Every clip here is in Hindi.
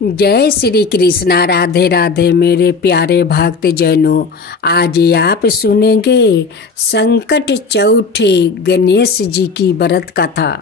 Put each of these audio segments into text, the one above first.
जय श्री कृष्णा। राधे राधे मेरे प्यारे भक्त जनों। आज आप सुनेंगे संकट चौथे गणेश जी की व्रत कथा।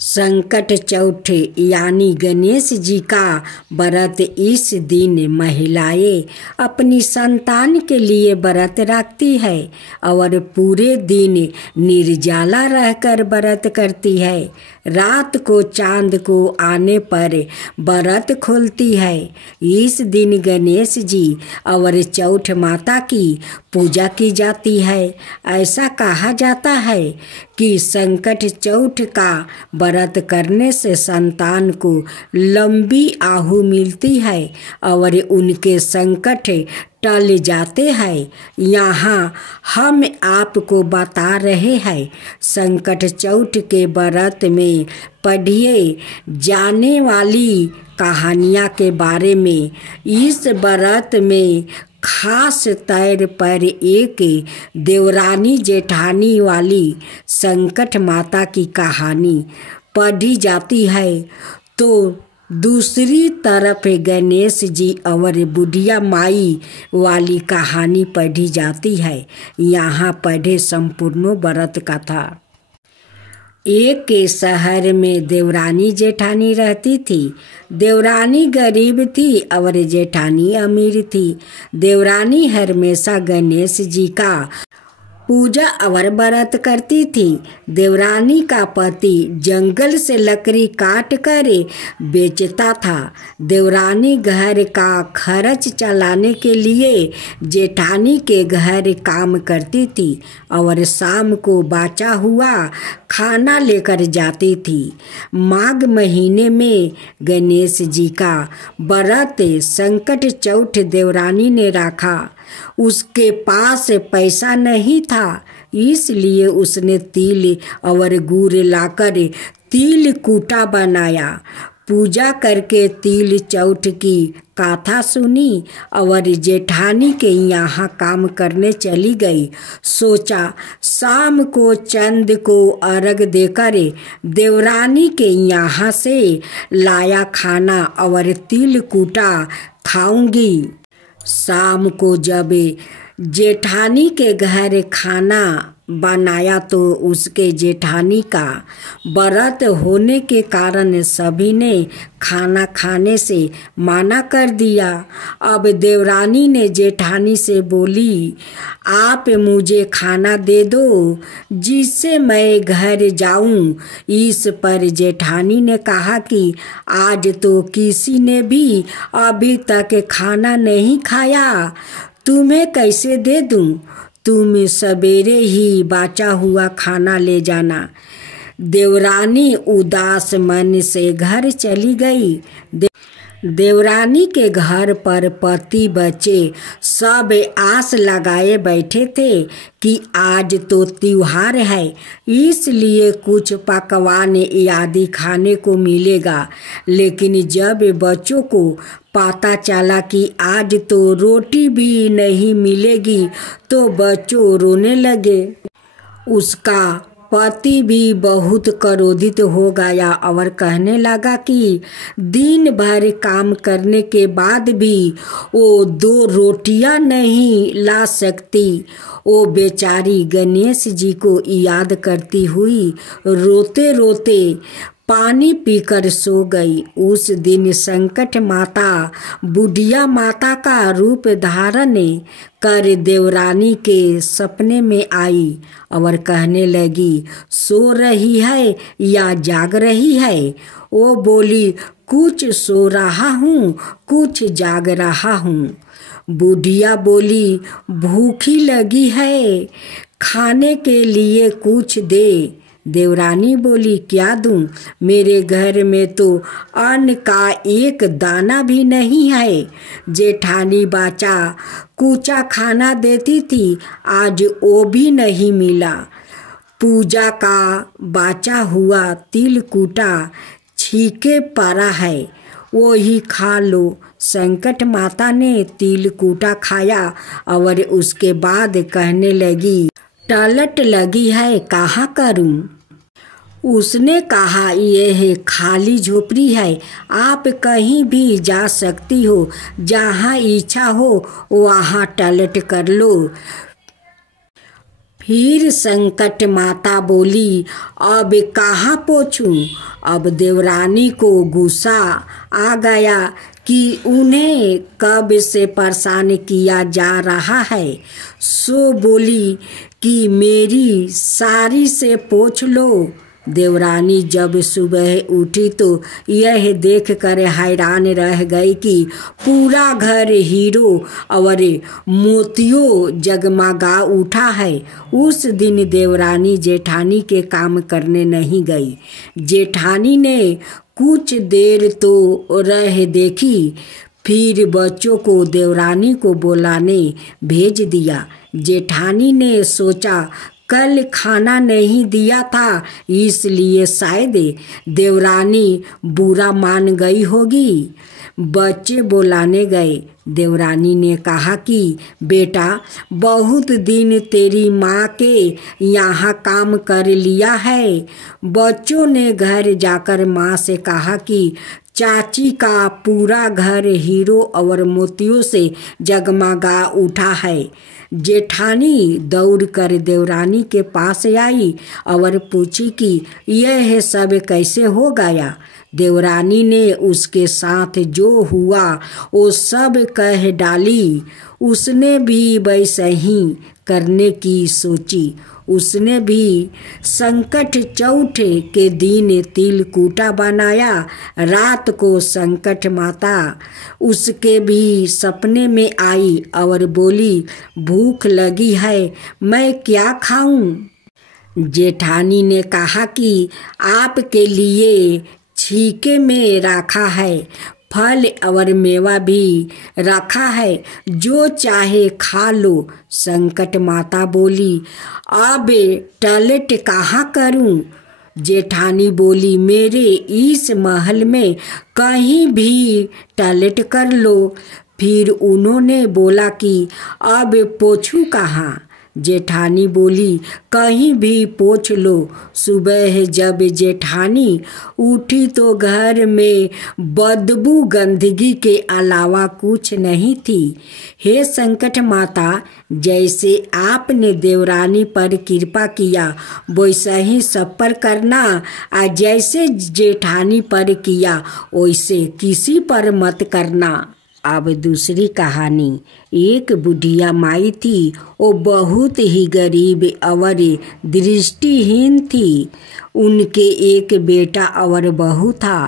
संकट चौथे यानी गणेश जी का व्रत। इस दिन महिलाएं अपनी संतान के लिए व्रत रखती है और पूरे दिन निर्जला रहकर व्रत करती है। रात को चांद को आने पर व्रत खोलती है। इस दिन गणेश जी और चौथ माता की पूजा की जाती है। ऐसा कहा जाता है कि संकट चौथ का व्रत करने से संतान को लंबी आयु मिलती है और उनके संकट टल जाते हैं। यहाँ हम आपको बता रहे हैं संकट चौथ के व्रत में पढ़िए जाने वाली कहानियाँ के बारे में। इस व्रत में खास तौर पर एक देवरानी जेठानी वाली संकट माता की कहानी पढ़ी जाती है, तो दूसरी तरफ गणेश जी और बुढ़िया माई वाली कहानी पढ़ी जाती है। यहाँ पढ़े संपूर्ण व्रत कथा। एक के शहर में देवरानी जेठानी रहती थी। देवरानी गरीब थी और जेठानी अमीर थी। देवरानी हमेशा गणेश जी का पूजा और व्रत करती थी। देवरानी का पति जंगल से लकड़ी काट कर बेचता था। देवरानी घर का खर्च चलाने के लिए जेठानी के घर काम करती थी और शाम को बचा हुआ खाना लेकर जाती थी। माघ महीने में गणेश जी का व्रत संकट चौथ देवरानी ने रखा। उसके पास पैसा नहीं था, इसलिए उसने तिल और गुड़ लाकर तिल कूटा बनाया। पूजा करके तिल चौथ की कथा सुनी और जेठानी के यहाँ काम करने चली गई। सोचा शाम को चंद को अर्घ देकर देवरानी के यहाँ से लाया खाना और तिल कूटा खाऊंगी। शाम को जब जेठानी के घर खाना बनाया तो उसके जेठानी का व्रत होने के कारण सभी ने खाना खाने से मना कर दिया। अब देवरानी ने जेठानी से बोली, आप मुझे खाना दे दो जिससे मैं घर जाऊं। इस पर जेठानी ने कहा कि आज तो किसी ने भी अभी तक खाना नहीं खाया, तुम्हें कैसे दे दूं? तुम सवेरे ही बचा हुआ खाना ले जाना। देवरानी उदास मन से घर चली गई। देवरानी के घर पर पति बच्चे सब आस लगाए बैठे थे कि आज तो त्योहार है, इसलिए कुछ पकवान आदि खाने को मिलेगा। लेकिन जब बच्चों को पता चला कि आज तो रोटी भी नहीं मिलेगी तो बच्चों रोने लगे। उसका पति भी बहुत क्रोधित हो गया और कहने लगा कि दिन भर काम करने के बाद भी वो 2 रोटियां नहीं ला सकती। वो बेचारी गणेश जी को याद करती हुई रोते रोते पानी पीकर सो गई। उस दिन संकट माता बुढ़िया माता का रूप धारण कर देवरानी के सपने में आई और कहने लगी, सो रही है या जाग रही है? वो बोली, कुछ सो रहा हूँ, कुछ जाग रहा हूँ। बुढ़िया बोली, भूखी लगी है, खाने के लिए कुछ दे। देवरानी बोली, क्या दूं? मेरे घर में तो अन्न का एक दाना भी नहीं है। जेठानी बाचा कूचा खाना देती थी, आज वो भी नहीं मिला। पूजा का बाचा हुआ तिल कूटा छीके पड़ा है, वो ही खा लो। संकट माता ने तिल कूटा खाया और उसके बाद कहने लगी, टलट लगी है, कहाँ करूं? उसने कहा, यह खाली झोपड़ी है, आप कहीं भी जा सकती हो, जहाँ इच्छा हो वहाँ टॉयलेट कर लो। फिर संकट माता बोली, अब कहाँ पोंछूं? अब देवरानी को गुस्सा आ गया कि उन्हें कब से परेशान किया जा रहा है। सो बोली कि मेरी साड़ी से पोंछ लो। देवरानी जब सुबह उठी तो यह देखकर हैरान रह गई कि पूरा घर हीरो और मोतियों जगमगा उठा है। उस दिन देवरानी जेठानी के काम करने नहीं गई। जेठानी ने कुछ देर तो रह देखी, फिर बच्चों को देवरानी को बुलाने भेज दिया। जेठानी ने सोचा कल खाना नहीं दिया था, इसलिए शायद देवरानी बुरा मान गई होगी। बच्चे बुलाने गए। देवरानी ने कहा कि बेटा, बहुत दिन तेरी माँ के यहाँ काम कर लिया है। बच्चों ने घर जाकर माँ से कहा कि चाची का पूरा घर हीरो और मोतियों से जगमगा उठा है। जेठानी दौड़कर देवरानी के पास आई और पूछी कि यह सब कैसे हो गया। देवरानी ने उसके साथ जो हुआ वो सब कह डाली। उसने भी वैसे ही करने की सोची। उसने भी संकट चौथे के दिन तिलकुटा बनाया। रात को संकट माता उसके भी सपने में आई और बोली, भूख लगी है, मैं क्या खाऊं? जेठानी ने कहा कि आपके लिए छीके में रखा है, फल और मेवा भी रखा है, जो चाहे खा लो। संकट माता बोली, अब टॉयलेट कहाँ करूं? जेठानी बोली, मेरे इस महल में कहीं भी टॉयलेट कर लो। फिर उन्होंने बोला कि अब पोंछूं कहाँ? जेठानी बोली, कहीं भी पोंछ लो। सुबह जब जेठानी उठी तो घर में बदबू गंदगी के अलावा कुछ नहीं थी। हे संकट माता, जैसे आपने देवरानी पर कृपा किया वैसा ही सब पर करना, और जैसे जेठानी पर किया वैसे किसी पर मत करना। अब दूसरी कहानी। एक बुढ़िया माई थी। वो बहुत ही गरीब और दृष्टिहीन थी। उनके एक बेटा और बहू था।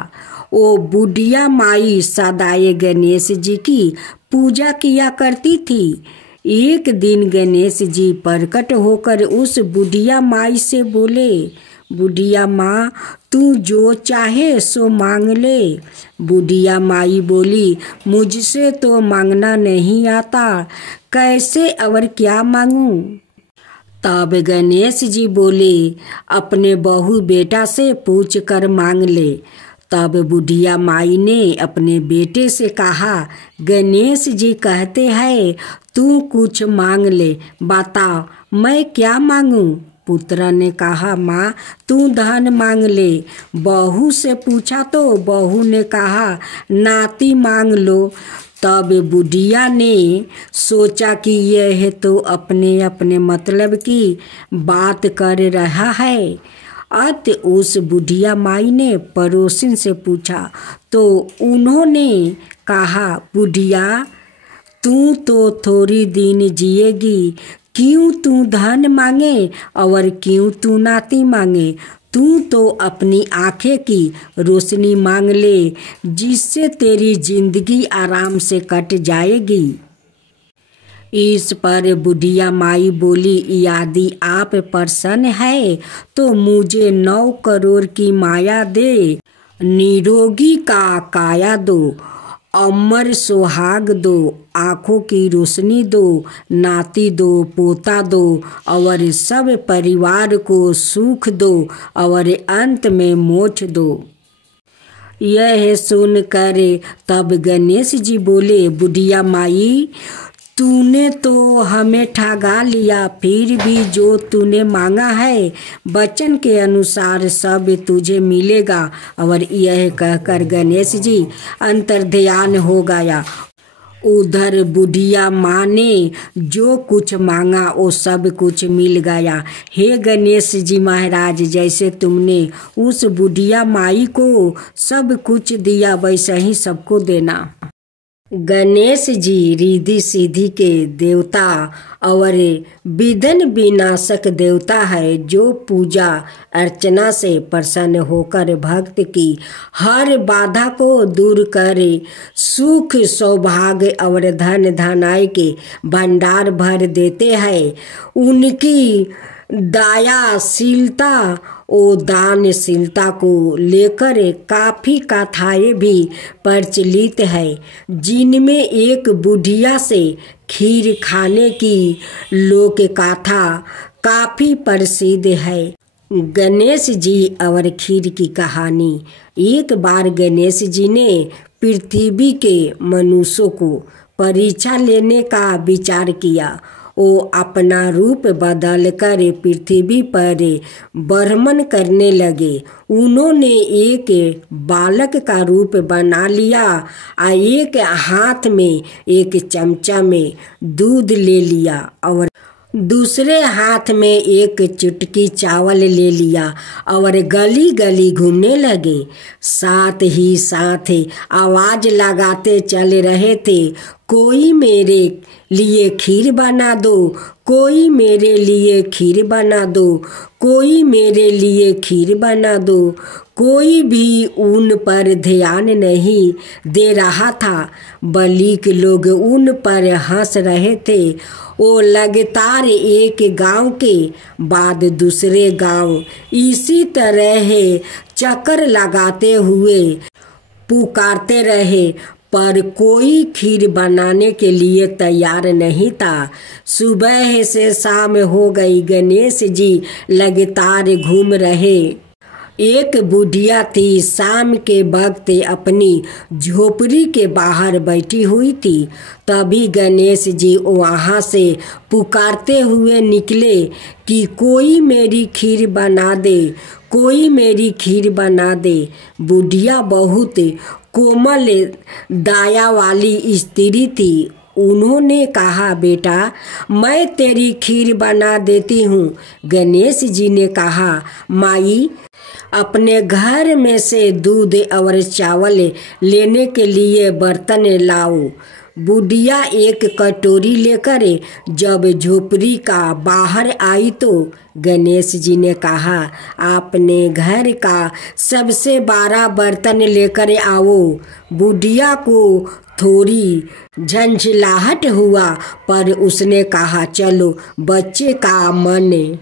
वो बुढ़िया माई सदाए गणेश जी की पूजा किया करती थी। एक दिन गणेश जी प्रकट होकर उस बुढ़िया माई से बोले, बुढ़िया माँ, तू जो चाहे सो मांग ले। बुढ़िया माई बोली, मुझसे तो मांगना नहीं आता, कैसे और क्या मांगूं? तब गणेश जी बोले, अपने बहू बेटा से पूछ कर मांग ले। तब बुढ़िया माई ने अपने बेटे से कहा, गणेश जी कहते हैं तू कुछ मांग ले, बताओ मैं क्या मांगूं? पुत्र ने कहा, माँ तू धन मांग ले। बहू से पूछा तो बहू ने कहा, नाती मांग लो। तब बुढ़िया ने सोचा कि यह तो अपने अपने मतलब की बात कर रहा है। अत उस बुढ़िया माई ने पड़ोसिन से पूछा तो उन्होंने कहा, बुढ़िया तू तो थोड़ी दिन जिएगी, क्यों तू धन मांगे और क्यों तू नाती मांगे? तू तो अपनी आंखें की रोशनी मांग ले, जिससे तेरी जिंदगी आराम से कट जाएगी। इस पर बुढ़िया माई बोली, यदि आप प्रसन्न है तो मुझे 9 करोड़ की माया दे, निरोगी का काया दो, अमर सुहाग दो, आँखों की रोशनी दो, नाती दो, पोता दो और सब परिवार को सुख दो और अंत में मोक्ष दो। यह सुनकर तब गणेश जी बोले, बुढ़िया माई तूने तो हमें ठगा लिया, फिर भी जो तूने मांगा है वचन के अनुसार सब तुझे मिलेगा। और यह कहकर गणेश जी अंतर्ध्यान हो गया। उधर बुढ़िया माँ ने जो कुछ मांगा वो सब कुछ मिल गया। हे गणेश जी महाराज, जैसे तुमने उस बुढ़िया माई को सब कुछ दिया वैसे ही सबको देना। गणेश जी रिद्धि सिद्धि के देवता और विघ्न विनाशक देवता है, जो पूजा अर्चना से प्रसन्न होकर भक्त की हर बाधा को दूर करे, सुख सौभाग्य और धन धनाई के भंडार भर देते हैं। उनकी दयाशीलता और दानशीलता को लेकर काफ़ी कथाएं भी प्रचलित है, जिनमें एक बुढ़िया से खीर खाने की लोक कथा काफ़ी प्रसिद्ध है। गणेश जी और खीर की कहानी। एक बार गणेश जी ने पृथ्वी के मनुष्यों को परीक्षा लेने का विचार किया। वो अपना रूप बदलकर पृथ्वी पर भ्रमण करने लगे। उन्होंने एक बालक का रूप बना लिया और एक हाथ में एक चमचा में दूध ले लिया और दूसरे हाथ में एक चुटकी चावल ले लिया और गली गली घूमने लगे। साथ ही साथ आवाज लगाते चल रहे थे, कोई मेरे लिए खीर बना दो, कोई मेरे लिए खीर बना दो, कोई मेरे लिए खीर बना दो। कोई भी उन पर ध्यान नहीं दे रहा था, बल्कि लोग उन पर हंस रहे थे। वो लगातार एक गांव के बाद दूसरे गांव इसी तरह चक्कर लगाते हुए पुकारते रहे, पर कोई खीर बनाने के लिए तैयार नहीं था। सुबह से शाम हो गई, गणेश जी लगातार घूम रहे। एक बुढ़िया थी, शाम के वक्त अपनी झोपड़ी के बाहर बैठी हुई थी। तभी गणेश जी वहाँ से पुकारते हुए निकले कि कोई मेरी खीर बना दे, कोई मेरी खीर बना दे। बुढ़िया बहुत कोमल दया वाली स्त्री थी। उन्होंने कहा, बेटा मैं तेरी खीर बना देती हूँ। गणेश जी ने कहा, माई अपने घर में से दूध और चावल लेने के लिए बर्तन लाओ। बुढ़िया एक कटोरी लेकर जब झोपड़ी का बाहर आई तो गणेश जी ने कहा, अपने घर का सबसे बड़ा बर्तन लेकर आओ। बुढ़िया को थोड़ी झंझलाहट हुआ, पर उसने कहा, चलो बच्चे का मन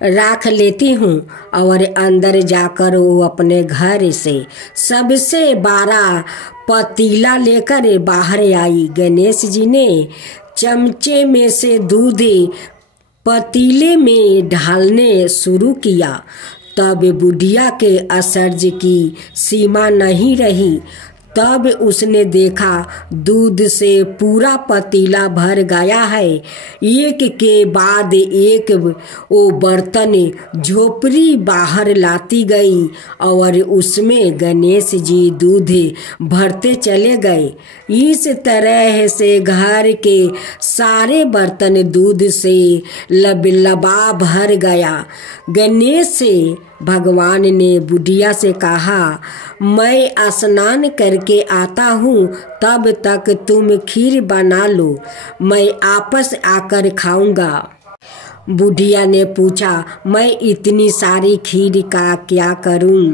राख लेती हूँ। और अंदर जाकर वो अपने घर से सबसे बड़ा पतीला लेकर बाहर आई। गणेश जी ने चमचे में से दूध पतीले में ढालने शुरू किया। तब बुढ़िया के आश्चर्य की सीमा नहीं रही। तब उसने देखा दूध से पूरा पतीला भर गया है। एक के बाद एक वो बर्तन झोपड़ी बाहर लाती गई और उसमें गणेश जी दूध भरते चले गए। इस तरह से घर के सारे बर्तन दूध से लबालब भर गया। गणेश भगवान ने बुढ़िया से कहा, मैं स्नान करके आता हूँ, तब तक तुम खीर बना लो, मैं आपस आकर खाऊंगा। बुढ़िया ने पूछा, मैं इतनी सारी खीर का क्या करूं?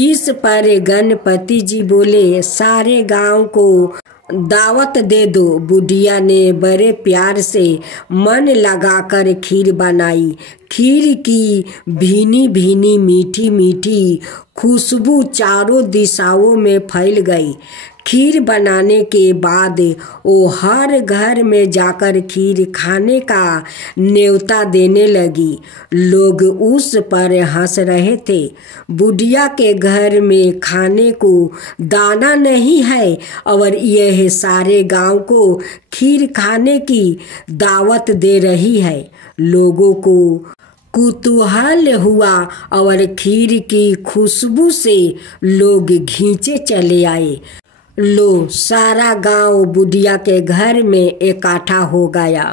इस पर गणपति जी बोले, सारे गांव को दावत दे दो। बुढ़िया ने बड़े प्यार से मन लगाकर खीर बनाई। खीर की भीनी भीनी मीठी मीठी खुशबू चारों दिशाओं में फैल गई। खीर बनाने के बाद वो हर घर में जाकर खीर खाने का न्योता देने लगी। लोग उस पर हंस रहे थे। बुढ़िया के घर में खाने को दाना नहीं है और यह सारे गांव को खीर खाने की दावत दे रही है। लोगों को कुतूहल हुआ और खीर की खुशबू से लोग खींचे चले आए। लो सारा गांव बुढ़िया के घर में इकट्ठा हो गया।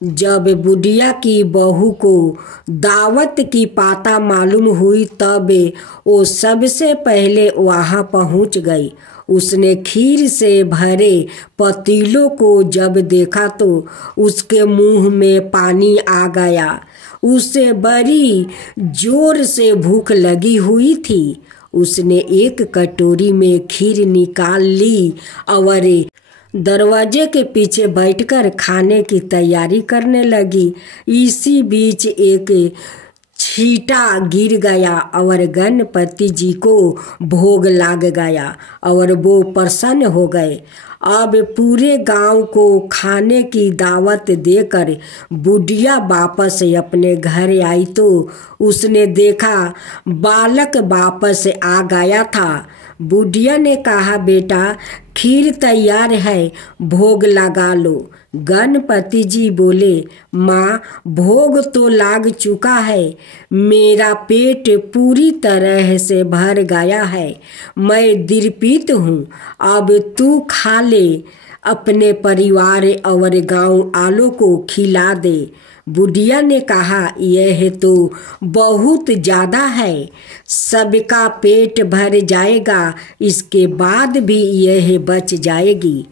जब बुढ़िया की बहू को दावत की पाता मालूम हुई तब वो सबसे पहले वहां पहुंच गई। उसने खीर से भरे पतीलों को जब देखा तो उसके मुंह में पानी आ गया। उसे बड़ी जोर से भूख लगी हुई थी। उसने एक कटोरी में खीर निकाल ली और दरवाजे के पीछे बैठकर खाने की तैयारी करने लगी। इसी बीच एक छींटा गिर गया और गणपति जी को भोग लग गया और वो प्रसन्न हो गए। अब पूरे गांव को खाने की दावत देकर बुढ़िया वापस अपने घर आई तो उसने देखा बालक वापस आ गया था। बुढ़िया ने कहा, बेटा खीर तैयार है, भोग लगा लो। गणपति जी बोले, माँ भोग तो लाग चुका है, मेरा पेट पूरी तरह से भर गया है, मैं दिरपीत हूँ, अब तू खा ले, अपने परिवार और गांव वालों को खिला दे। बुढ़िया ने कहा, यह तो बहुत ज़्यादा है, सबका पेट भर जाएगा, इसके बाद भी यह बच जाएगी।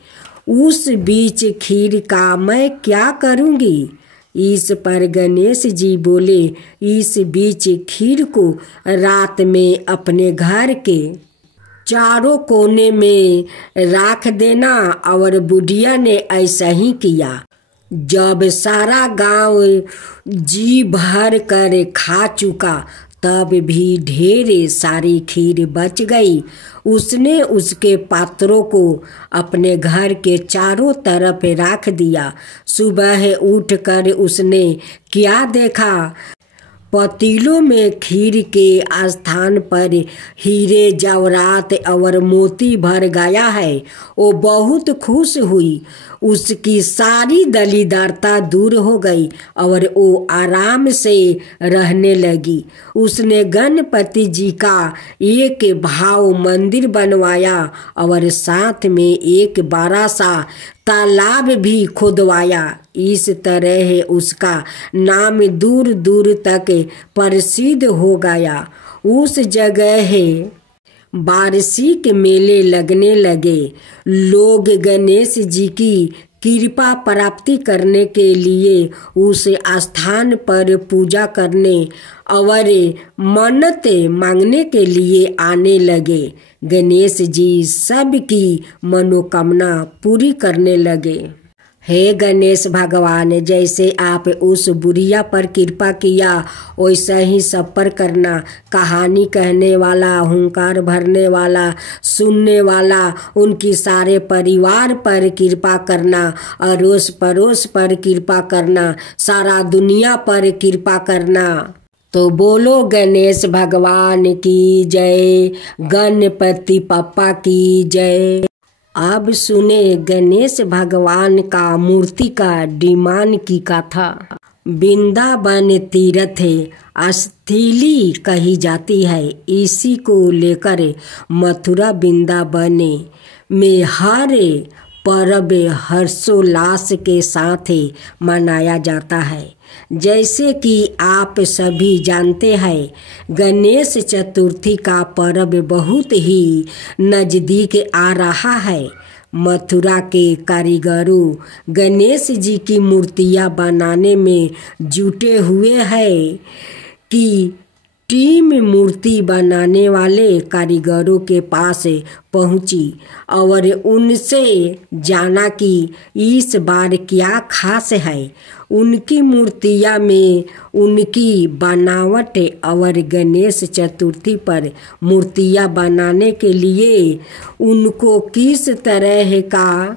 उस बीच खीर का मैं क्या करूँगी? इस पर गणेश जी बोले, इस बीच खीर को रात में अपने घर के चारों कोने में रख देना। और बुढ़िया ने ऐसा ही किया। जब सारा गांव जी भर कर खा चुका तब भी ढेर सारी खीर बच गई। उसने उसके पात्रों को अपने घर के चारों तरफ रख दिया। सुबह उठकर उसने क्या देखा, पतीलों में खीर के स्थान पर हीरे जवाहरात और मोती भर गया है। वो बहुत खुश हुई। उसकी सारी दलीदरता दूर हो गई और वो आराम से रहने लगी। उसने गणपति जी का एक भाव मंदिर बनवाया और साथ में एक बड़ा सा तालाब भी खुदवाया। इस तरह उसका नाम दूर दूर तक प्रसिद्ध हो गया। उस जगह वार्षिक मेले लगने लगे। लोग गणेश जी की कृपा प्राप्ति करने के लिए उस स्थान पर पूजा करने और मन्नत मांगने के लिए आने लगे। गणेश जी सबकी मनोकामना पूरी करने लगे। हे गणेश भगवान, जैसे आप उस बुढ़िया पर कृपा किया वैसा ही सब पर करना। कहानी कहने वाला, हुंकार भरने वाला, सुनने वाला, उनकी सारे परिवार पर कृपा करना, अड़ोस पड़ोस पर कृपा करना, सारा दुनिया पर कृपा करना। तो बोलो गणेश भगवान की जय, गणपति पप्पा की जय। अब सुने गणेश भगवान का मूर्ति का डिमांड की कथा। वृंदावन तीर्थ स्थली कही जाती है। इसी को लेकर मथुरा वृंदावन में हर पर्व हर्षोल्लास के साथ मनाया जाता है। जैसे कि आप सभी जानते हैं, गणेश चतुर्थी का पर्व बहुत ही नज़दीक आ रहा है। मथुरा के कारीगरों गणेश जी की मूर्तियां बनाने में जुटे हुए हैं कि टीम मूर्ति बनाने वाले कारीगरों के पास पहुंची और उनसे जाना कि इस बार क्या खास है। उनकी मूर्तियां में उनकी बनावट और गणेश चतुर्थी पर मूर्तियां बनाने के लिए उनको किस तरह का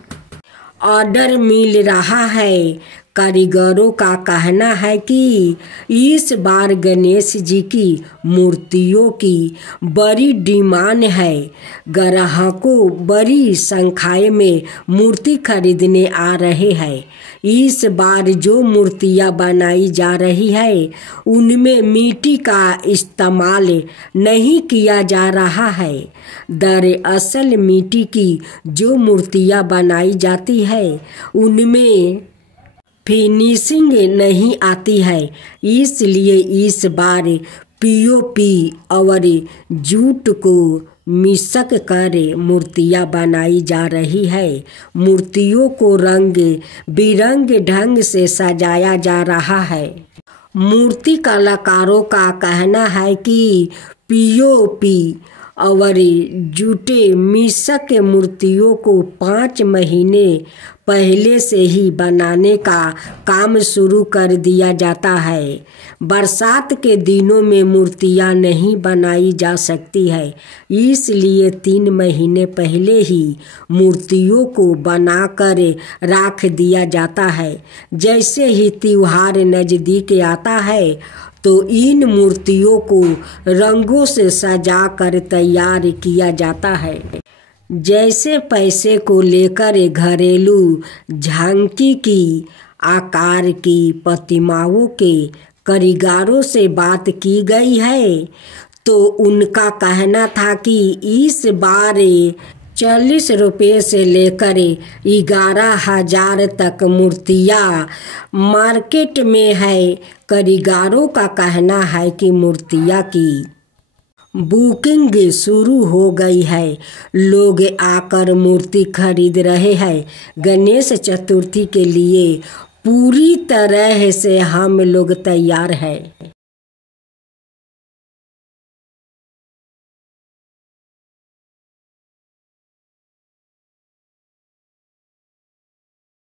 ऑर्डर मिल रहा है। कारीगरों का कहना है कि इस बार गणेश जी की मूर्तियों की बड़ी डिमांड है। ग्राहकों बड़ी संख्या में मूर्ति खरीदने आ रहे हैं। इस बार जो मूर्तियां बनाई जा रही है उनमें मिट्टी का इस्तेमाल नहीं किया जा रहा है। दरअसल मिट्टी की जो मूर्तियां बनाई जाती है उनमें फिनिशिंग नहीं आती है, इसलिए इस बार पीओपी और जूट को मिश्र कर मूर्तियां बनाई जा रही है। मूर्तियों को रंग बिरंग ढंग से सजाया जा रहा है। मूर्ति कलाकारों का कहना है कि पीओपी और जूटे मिश्र मूर्तियों को 5 महीने पहले से ही बनाने का काम शुरू कर दिया जाता है। बरसात के दिनों में मूर्तियां नहीं बनाई जा सकती है, इसलिए 3 महीने पहले ही मूर्तियों को बनाकर रख दिया जाता है। जैसे ही त्योहार नज़दीक आता है तो इन मूर्तियों को रंगों से सजाकर तैयार किया जाता है। जैसे पैसे को लेकर घरेलू झांकी की आकार की प्रतिमाओं के कारीगरों से बात की गई है तो उनका कहना था कि इस बार 40 रुपये से लेकर 11,000 तक मूर्तियाँ मार्केट में है। कारीगरों का कहना है कि मूर्तियाँ की बुकिंग शुरू हो गई है। लोग आकर मूर्ति खरीद रहे हैं। गणेश चतुर्थी के लिए पूरी तरह से हम लोग तैयार हैं।